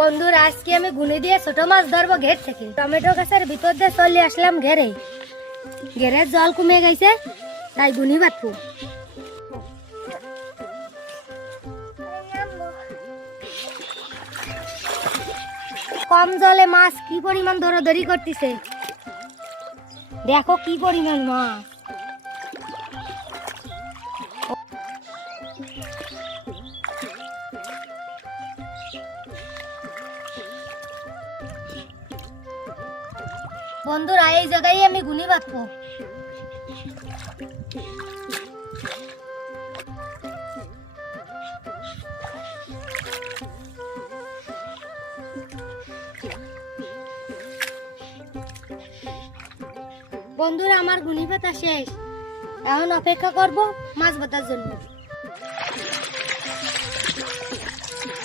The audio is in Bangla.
বন্ধুরা আজকে আমি গুনে দিয়ে ছোট মাছ ধরবো ঘের থেকে। টমেটো গাছের ভিতর দিয়ে চলে আসলাম ঘেরে। ঘেরের জল কমে গেছে, তাই গুনি বাঁধবো। কম জলে মাছ কি পরিমাণ দৌড়াদৌড়ি করতেছে, দেখো কি পরিমাণ মাছ। বন্ধুরা এই জায়গায় আমি গুনি বাঁধবো। বন্ধুরা আমার গুনি বাঁধা শেষ, এখন অপেক্ষা করব মাছ বাঁধার জন্য।